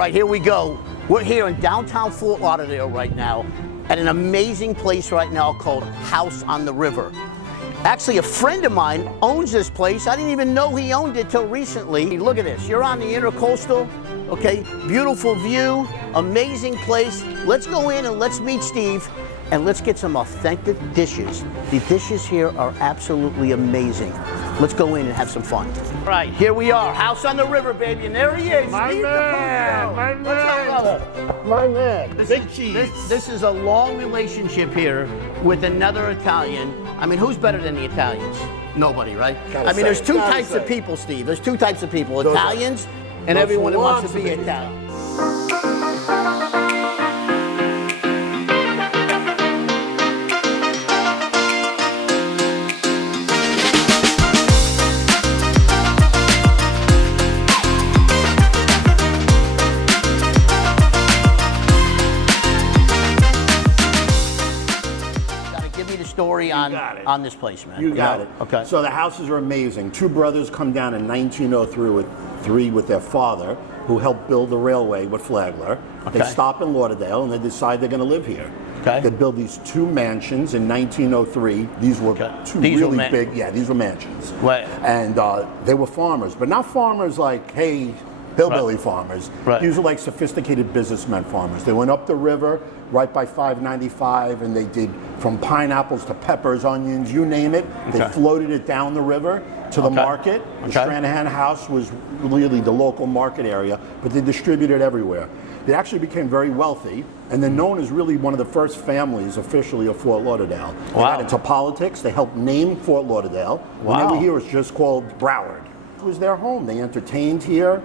right, here we go. We're here in downtown Fort Lauderdale right now at an amazing place right now called House on the River. Actually, a friend of mine owns this place. I didn't even know he owned it till recently. Look at this. You're on the intercoastal, okay? Beautiful view, amazing place. Let's go in and let's meet Steve and let's get some authentic dishes. The dishes here are absolutely amazing. Let's go in and have some fun. All right, here we are, House on the River, baby, and there he is, My Steve man, my What's up, brother? My man, big cheese. This is a long relationship here with another Italian. I mean, who's better than the Italians? Nobody, right? I mean, there's two types of people, Steve. There's two types of people, Italians and everyone who wants to be Italian. Story on this place, man. You got it. Okay. So the houses are amazing. Two brothers come down in 1903 with their father, who helped build the railway with Flagler. Okay. They stop in Lauderdale and they decide they're going to live here. Okay. They build these two mansions in 1903. These were two really big. Yeah, these were mansions. Right. And they were farmers, but not farmers like, hey, hillbilly farmers. Right. These were like sophisticated businessmen farmers. They went up the river right by 595 and they did from pineapples to peppers, onions, you name it. They floated it down the river to the market. The Stranahan House was really the local market area, but they distributed everywhere. They actually became very wealthy, and they're known as really one of the first families officially of Fort Lauderdale. They got into politics. They helped name Fort Lauderdale. When they were here, it was just called Broward. It was their home. They entertained here.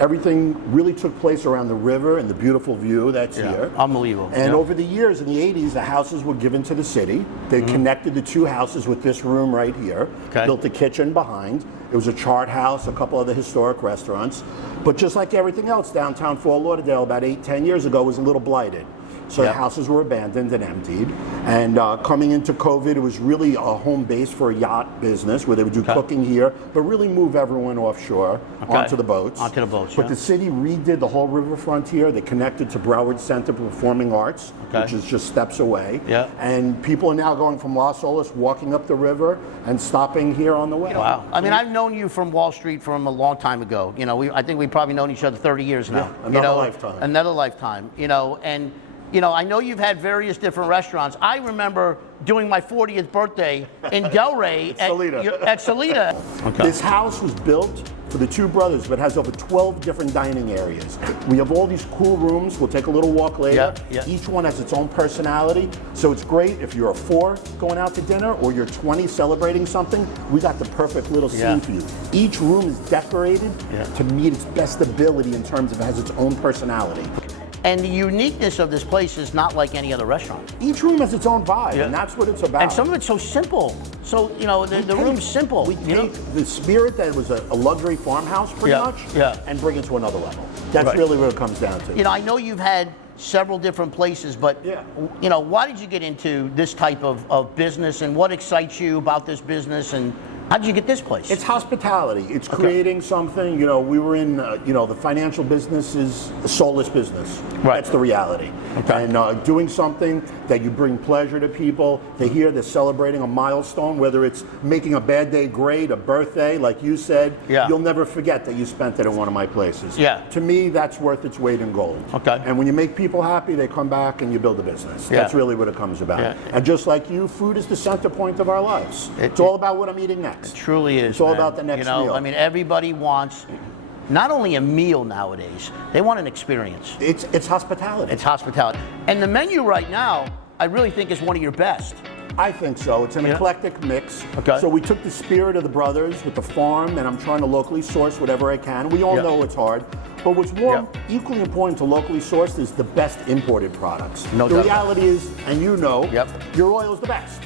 Everything really took place around the river and the beautiful view that's here. Unbelievable. And over the years, in the 80s, the houses were given to the city. They connected the two houses with this room right here, built a kitchen behind. It was a charred house, a couple other historic restaurants. But just like everything else, downtown Fort Lauderdale about 8-10 years ago was a little blighted. So the houses were abandoned and emptied. And coming into COVID, it was really a home base for a yacht business where they would do cooking here, but really move everyone offshore onto the boats. But the city redid the whole riverfront here. They connected to Broward Center for Performing Arts, which is just steps away. And people are now going from Las Olas, walking up the river and stopping here on the way. Wow. I mean, I've known you from Wall Street from a long time ago. You know, I think we've probably known each other 30 years now. Another lifetime. Another lifetime, you know, and you know, I know you've had various different restaurants. I remember doing my 40th birthday in Delray at Salida. This house was built for the two brothers, but has over 12 different dining areas. We have all these cool rooms. We'll take a little walk later. Each one has its own personality. So it's great if you're a 4 going out to dinner or you're 20 celebrating something. We got the perfect little scene for you. Each room is decorated to meet its best ability in terms of it has its own personality. And the uniqueness of this place is not like any other restaurant. Each room has its own vibe, and that's what it's about. And some of it's so simple. So, you know, the room's simple. We take the spirit that was a luxury farmhouse, pretty much, and bring it to another level. That's really what it comes down to. You know, I know you've had several different places, but, you know, why did you get into this type of business, and what excites you about this business, and how did you get this place? It's hospitality. It's creating something. You know, we were in, you know, the financial business is a soulless business. That's the reality. And doing something that you bring pleasure to people. They're here, they're celebrating a milestone, whether it's making a bad day great, a birthday, like you said. You'll never forget that you spent it in one of my places. To me, that's worth its weight in gold. And when you make people happy, they come back and you build a business. That's really what it comes about. And just like you, food is the center point of our lives. It's all about what I'm eating next. It truly is. It's all about the next meal. I mean, everybody wants not only a meal nowadays, they want an experience. It's hospitality. It's hospitality. And the menu right now, I really think is one of your best. I think so. It's an eclectic mix. So we took the spirit of the brothers with the farm, and I'm trying to locally source whatever I can. We all know it's hard. But what's more equally important to locally sourced is the best imported products. The reality is, and you know, your oil is the best.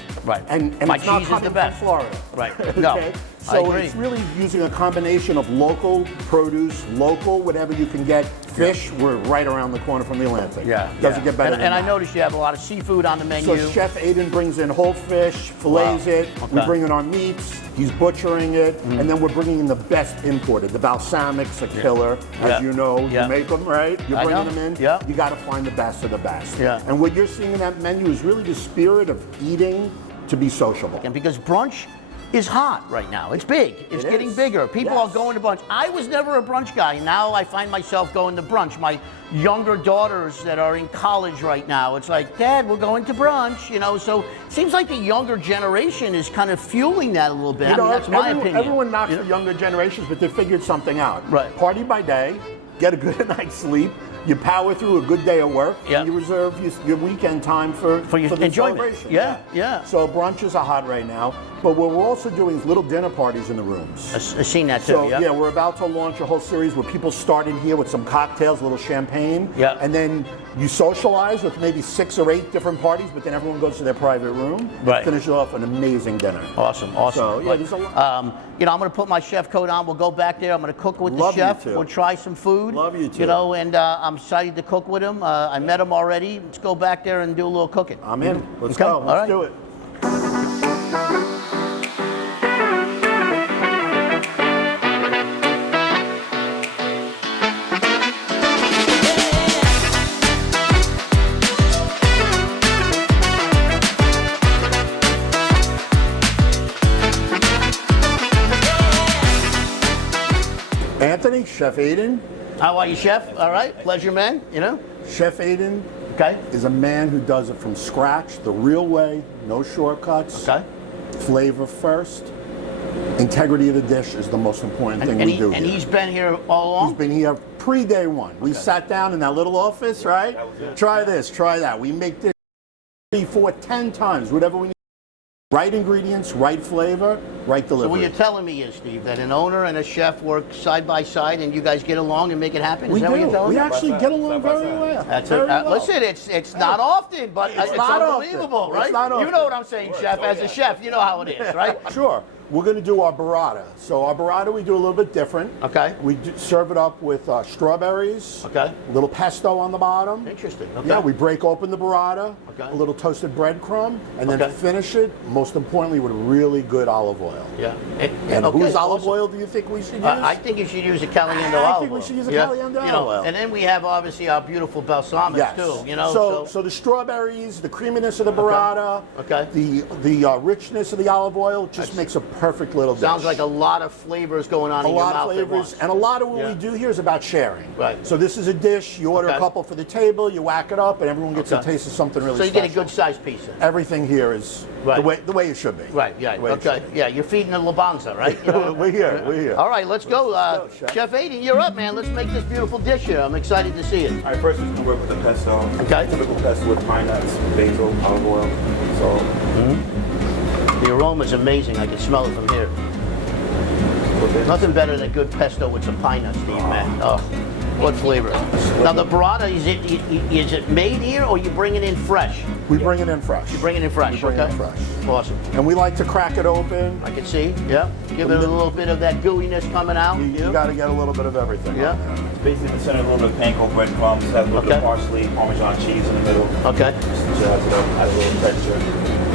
And my it's not cheese is the best. From Florida. No. So it's really using a combination of local produce, local whatever you can get. Fish, we're right around the corner from the Atlantic. Doesn't get better than And that. I noticed you have a lot of seafood on the menu. So Chef Aedian brings in whole fish, fillets it. We bring in our meats. He's butchering it, and then we're bringing in the best imported. The balsamics, a killer, as you know. You make them, right? You're bringing them in. You got to find the best of the best. And what you're seeing in that menu is really the spirit of eating to be sociable. And because brunch is hot right now. It's big. It's getting bigger. People are going to brunch. I was never a brunch guy. Now I find myself going to brunch. My younger daughters that are in college right now, it's like, Dad, we're going to brunch, you know. So it seems like the younger generation is kind of fueling that a little bit. I mean, that's my opinion. Everyone knocks the younger generations, but they figured something out. Right. Party by day, get a good night's sleep. You power through a good day of work, and you reserve your weekend time for the enjoyment. Celebration. So brunches are hot right now, but what we're also doing is little dinner parties in the rooms. I've seen that too. So we're about to launch a whole series where people start in here with some cocktails, a little champagne, and then you socialize with maybe 6 or 8 different parties, but then everyone goes to their private room. Finish off an amazing dinner. Awesome. So there's a lot. You know, I'm going to put my chef coat on. We'll go back there. I'm going to cook with the chef. We'll try some food. Love you too. You know, and I'm excited to cook with him. I met him already. Let's go back there and do a little cooking. I'm in. Let's go. Let's do it. Anthony, Chef Aedian. How are you, Chef? All right. Pleasure, man. You know? Chef Aedian is a man who does it from scratch, the real way, no shortcuts. Flavor first. Integrity of the dish is the most important thing we do here. And he's been here all along? He's been here pre-day one. We sat down in that little office, right? Try this, try that. We make this 3, 4, 10 times, whatever we need. Right ingredients, right flavor, right delivery. So what you're telling me is, Steve, that an owner and a chef work side by side and you guys get along and make it happen? Is that what you're telling me? We actually get along very well. That's it. Listen, it's not often, but it's unbelievable, right? It's not often. You know what I'm saying, Chef. As a chef, you know how it is, right? Sure. We're going to do our burrata. So our burrata we do a little bit different. We serve it up with strawberries. A little pesto on the bottom. Interesting. Yeah, we break open the burrata. A little toasted breadcrumb, and then finish it. Most importantly, with really good olive oil. And whose olive oil do you think we should use? I think you should use a Caliendo olive oil. I think we should use a Caliendo olive oil. And then we have obviously our beautiful balsamics too. You know. So the strawberries, the creaminess of the burrata, the richness of the olive oil just makes a perfect little dish. Sounds like a lot of flavors going on in your mouth. A lot of flavors, and a lot of what we do here is about sharing. So this is a dish, you order a couple for the table, you whack it up, and everyone gets a taste of something really special. So you get a good sized piece. Everything here is the way it should be. Yeah, you're feeding the Labanza, right? You know? We're here. All right, let's go. Chef Aedian, you're up, man. Let's make this beautiful dish here. I'm excited to see it. All right, first we're going to work with the pesto. Typical pesto with pine nuts, basil, olive oil, salt. The aroma is amazing. I can smell it from here. Nothing better than good pesto with some pine nuts, Steve, man. Oh, what flavor. Now the burrata, is it made here or you bring it in fresh? We bring it in fresh. You bring it in fresh, We bring it in fresh. Awesome. And we like to crack it open. I can see, Give it a little bit of that gooiness coming out. You got to get a little bit of everything. It's basically in the center, a little bit of panko breadcrumbs, has a little bit of parsley, Parmesan cheese in the middle. Just to jazz it up, add a little texture.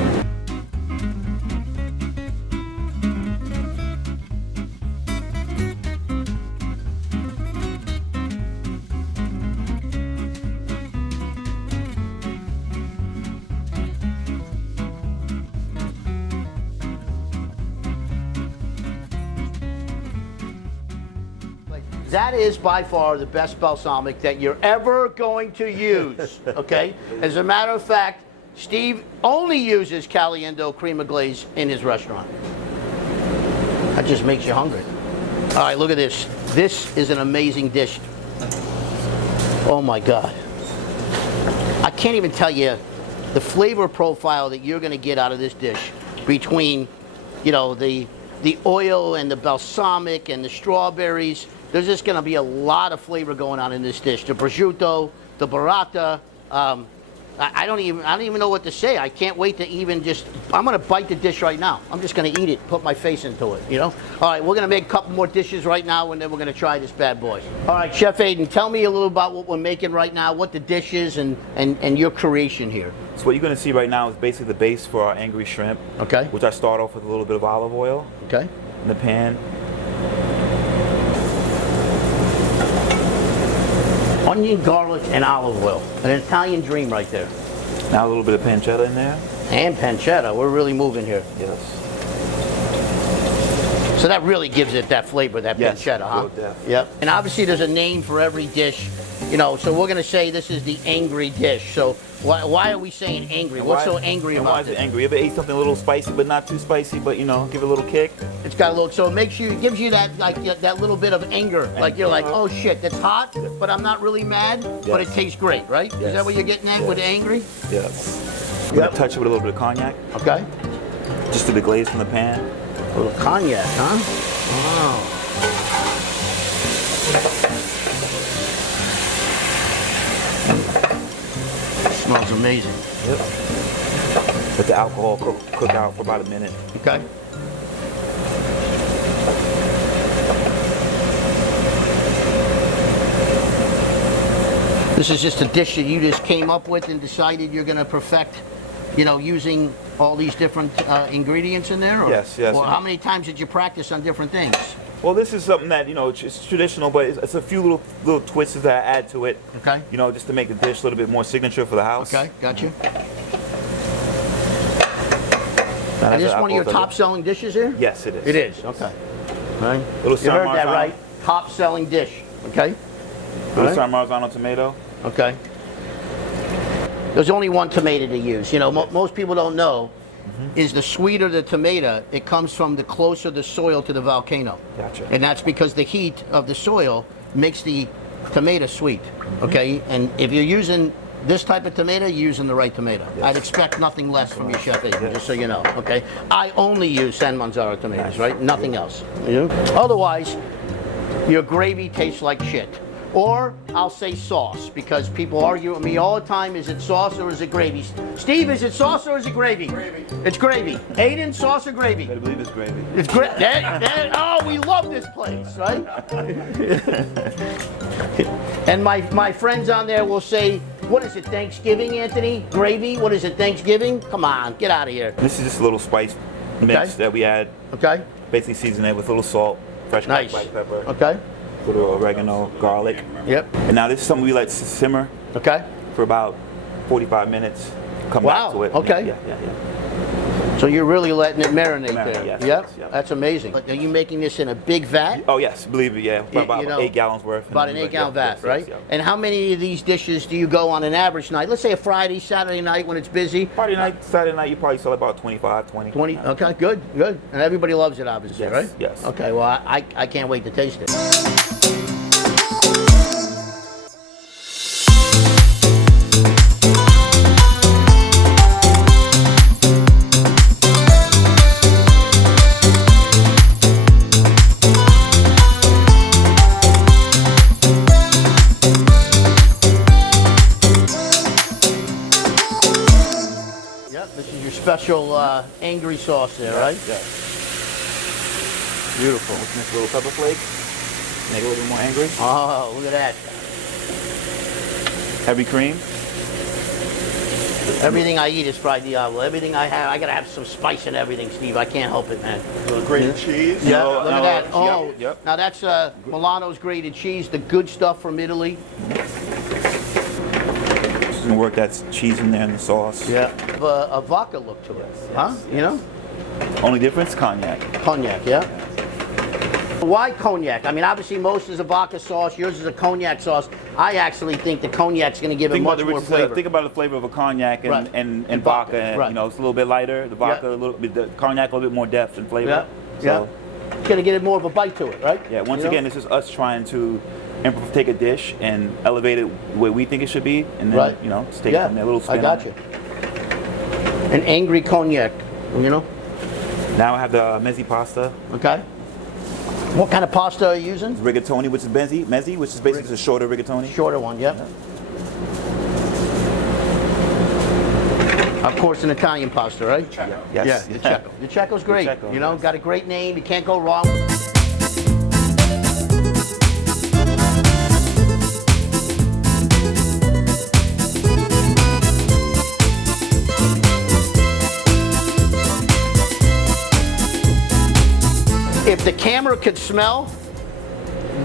That is by far the best balsamic that you're ever going to use, okay? As a matter of fact, Steve only uses Caliendo crema glaze in his restaurant. That just makes you hungry. All right, look at this. This is an amazing dish. Oh my God. I can't even tell you the flavor profile that you're gonna get out of this dish between, you know, the oil and the balsamic and the strawberries. There's just going to be a lot of flavor going on in this dish. The prosciutto, the burrata. I don't even know what to say. I can't wait to even I'm gonna bite the dish right now. I'm just gonna eat it, put my face into it, you know? All right, we're gonna make a couple more dishes right now, and then we're gonna try this bad boy. All right, Chef Aedian, tell me a little about what we're making right now, what the dish is, and your creation here. So what you're gonna see right now is basically the base for our angry shrimp. Okay. Which I start off with a little bit of olive oil. Okay. In the pan. Onion, garlic, and olive oil. An Italian dream right there. Now a little bit of pancetta in there. And pancetta. We're really moving here. Yes. So that really gives it that flavor, that pancetta, huh? Yep. And obviously there's a name for every dish, you know, so we're going to say this is the angry dish. So why are we saying angry? What's so angry about it? Why is it angry? You ever ate something a little spicy, but not too spicy, but, you know, give it a little kick? It's got a little, so it gives you that, like, that little bit of anger. Like, you're like, oh shit, that's hot, but I'm not really mad, but it tastes great, right? Yes. Is that what you're getting at with angry? Yes. Yep. Touch it with a little bit of cognac. Okay. Just to the glaze from the pan. A little cognac, huh? Wow. Smells amazing. Yep. Let the alcohol cook out for about a minute. Okay. This is just a dish that you just came up with and decided you're going to perfect, you know, using all these different ingredients in there? Or, yes. Or how many times did you practice on different things? Well, this is something that, you know, it's traditional, but it's a few little twists that I add to it. Okay. You know, just to make the dish a little bit more signature for the house. Okay, got you. Is this one of your top-selling dishes here? Yes, it is. It is, okay. All right. You heard that right? Top-selling dish, okay? Little Marzano tomato. Okay. There's only one tomato to use. You know, most people don't know is the sweeter the tomato, it comes from the closer the soil to the volcano. Gotcha. And that's because the heat of the soil makes the tomato sweet, okay? And if you're using this type of tomato, you're using the right tomato. Yes. I'd expect nothing less from your Chef Aedian, just so you know, okay? I only use San Manzaro tomatoes, right? Nothing else. You know? Otherwise, your gravy tastes like shit. Or I'll say sauce, because people argue with me all the time, is it sauce or is it gravy? Steve, is it sauce or is it gravy? Gravy. It's gravy. Aiden, sauce or gravy? I believe it's gravy. It's gravy. Oh, we love this place, right? And my friends on there will say, what is it, Thanksgiving, Anthony? Gravy? What is it, Thanksgiving? Come on, get out of here. This is just a little spice mix that we add. Okay. Basically season it with a little salt, fresh black pepper. Okay. A little oregano, garlic. Yep. And now this is something we let simmer. Okay. For about 45 minutes. Come back to it. Okay. Yeah. So you're really letting it marinate there. Yes, yep. Yes. That's amazing. Are you making this in a big vat? Oh yes, believe it. Yeah. About 8 gallons worth. About an 8-gallon vat, right? Yes. And how many of these dishes do you go on an average night? Let's say a Friday, Saturday night when it's busy. Friday night, Saturday night, you probably sell about 25, 20. 20. Okay. Good. And everybody loves it, obviously, yes, right? Yes. Okay. Well, I can't wait to taste it. Special angry sauce there, right? Yes. Beautiful. Let's mix a little pepper flakes. Make it a little bit more angry. Oh, look at that. Heavy cream. Everything I eat is fried diablo. Everything I have, I gotta have some spice in everything, Steve. I can't help it, man. A little grated cheese. Yeah, look at that. Oh, yep. Now that's Milano's grated cheese, the good stuff from Italy. And work that cheese in there in the sauce. Yeah. A vodka look to it. Yes, huh? Yes. You know? Only difference, cognac. Cognac, yeah. Why cognac? I mean, obviously most is a vodka sauce. Yours is a cognac sauce. I actually think the cognac's going to give it much more flavor. Think about the flavor of a cognac and vodka. And, you know, it's a little bit lighter. The vodka, the cognac, a little bit more depth and flavor. Yeah. It's going to get it more of a bite to it, right? Yeah. Once again, this is us trying to take a dish and elevate it the way we think it should be, and then you know, just take it from there, a little spin. I got you. An angry cognac, you know. Now I have the mezzi pasta. Okay. What kind of pasta are you using? Rigatoni, which is mezzi, which is basically a shorter rigatoni. Shorter one, yeah. Of course, an Italian pasta, right? Yes. Yeah, the Checo. The Checo's great. Checo, you know, yes. got a great name. You can't go wrong. If the camera could smell,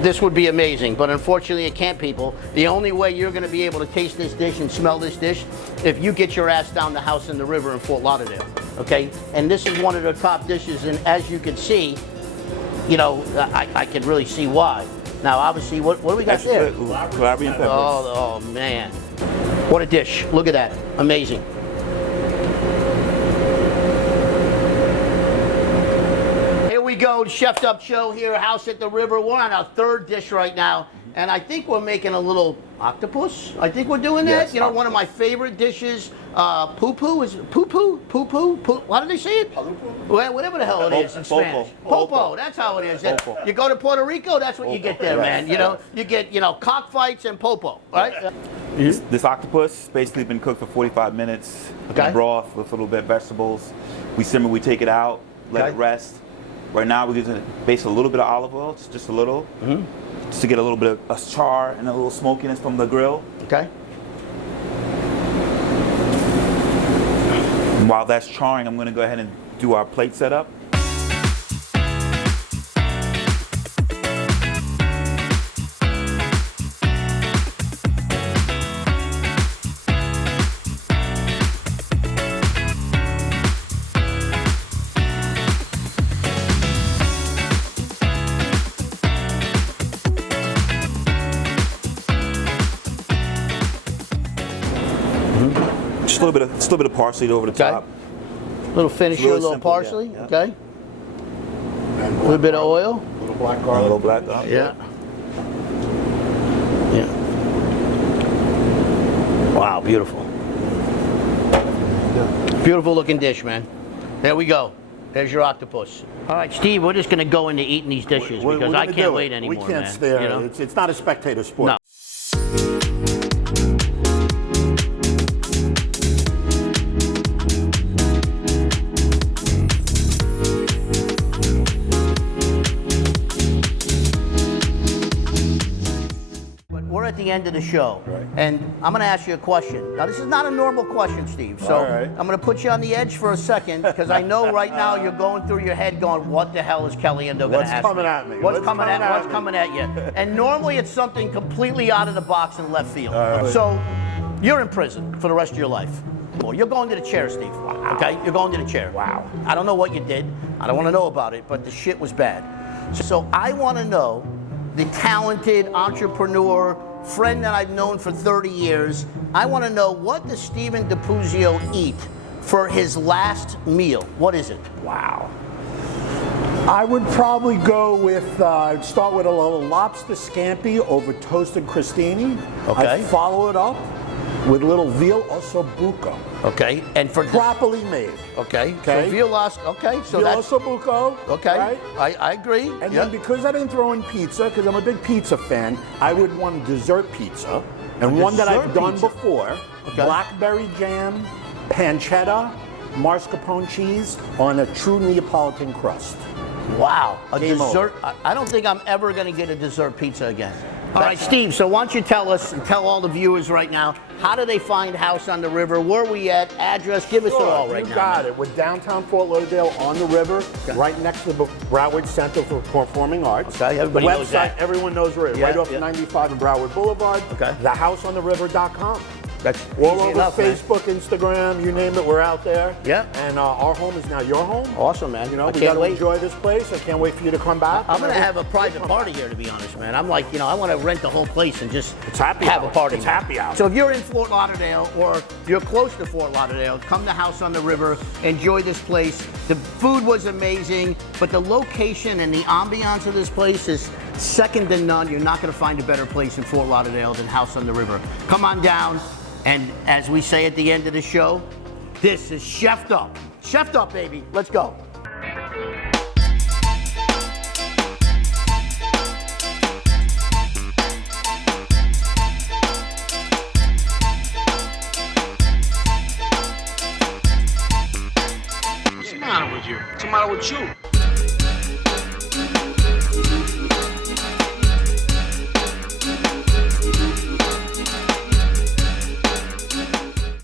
this would be amazing, but unfortunately it can't, people. The only way you're gonna be able to taste this dish and smell this dish, if you get your ass down the House on the River in Fort Lauderdale, okay? And this is one of the top dishes, and as you can see, you know, I can really see why. Now, obviously, what do we got there? Kohlrabi and peppers. Oh, man. What a dish. Look at that. Amazing. We go, Chefed Up show here, House at the River. We're on our third dish right now, and I think we're making a little octopus. I think we're doing that. Yes, you know, octopus. one of my favorite dishes. Poo-poo is poo-poo. How do they say it? Well, whatever the hell it is in Spanish. Popo. That's how it is. Popo. You go to Puerto Rico, that's what you get there, man. You know, you get cockfights and popo, right? This octopus basically been cooked for 45 minutes. Okay. In broth with a little bit of vegetables. We simmer, we take it out, let it rest. Right now we're using a little bit of olive oil, just a little, just to get a little bit of char and a little smokiness from the grill. Okay. And while that's charring, I'm going to go ahead and do our plate setup. Just a little bit of parsley over the top. Little finish here, a little simple, parsley, yeah. okay. A little bit of oil. A little black A garlic. little black garlic. Yeah. Yeah. Wow, beautiful. Beautiful looking dish, man. There we go. There's your octopus. All right, Steve, we're just going to go into eating these dishes We're because gonna I do can't it. wait anymore, We can't man. stare. You know? It's not a spectator sport. No. We're at the end of the show, and I'm going to ask you a question. Now, this is not a normal question, Steve, so All right. I'm going to put you on the edge for a second because I know right now you're going through your head going, what the hell is Caliendo going to What's ask coming me? at me? What's What's coming coming at at you? And normally it's something completely out of the box and left field. right. So you're in prison for the rest of your life. Well, you're going to the chair, Steve. Okay? You're going to the chair. Wow. I don't know what you did. I don't want to know about it, but the shit was bad. So I want to know the talented entrepreneur, friend that I've known for 30 years. I want to know, what does Steven DePuzio eat for his last meal? What is it? Wow. I would probably go with, start with a little lobster scampi over toasted crostini. Okay. I'd follow it up with a little veal ossobuco. Okay, and for Properly made. okay, Okay. so veal okay, so Veal that's ossobuco. okay. Right? I agree. And yeah. then because I didn't throw in pizza, because I'm a big pizza fan, I would want a dessert pizza. And one that I've dessert done pizza. before, Okay. blackberry jam, pancetta, mascarpone cheese on a true Neapolitan crust. Wow, a Game dessert. I don't think I'm ever going to get a dessert pizza again. All right, Steve, so why don't you tell us and tell all the viewers right now, how do they find House on the River? Where we at? Address? Give us it all right now. You got it. We're downtown Fort Lauderdale on the river, right next to the Broward Center for Performing Arts. Okay, everybody the knows website, that. everyone knows where it is. Yeah, Right off yeah. 95 and Broward Boulevard. Okay. TheHouseOnTheRiver.com. That's All easy over enough, man. Facebook, Instagram, you name it, we're out there. Yeah. And our home is now your home. Awesome, man. You know, I we can't got to wait. enjoy this place. I can't wait for you to come back. I'm going to have a private party here, to be honest, man. I'm like, I want to rent the whole place and just It's happy have hour. a party. It's happy hour. So if you're in Fort Lauderdale or you're close to Fort Lauderdale, come to House on the River, enjoy this place. The food was amazing, but the location and the ambiance of this place is second to none. You're not going to find a better place in Fort Lauderdale than House on the River. Come on down, and as we say at the end of the show, this is Chefed Up. Chefed Up, baby. Let's go. matter with you? What's the matter with you?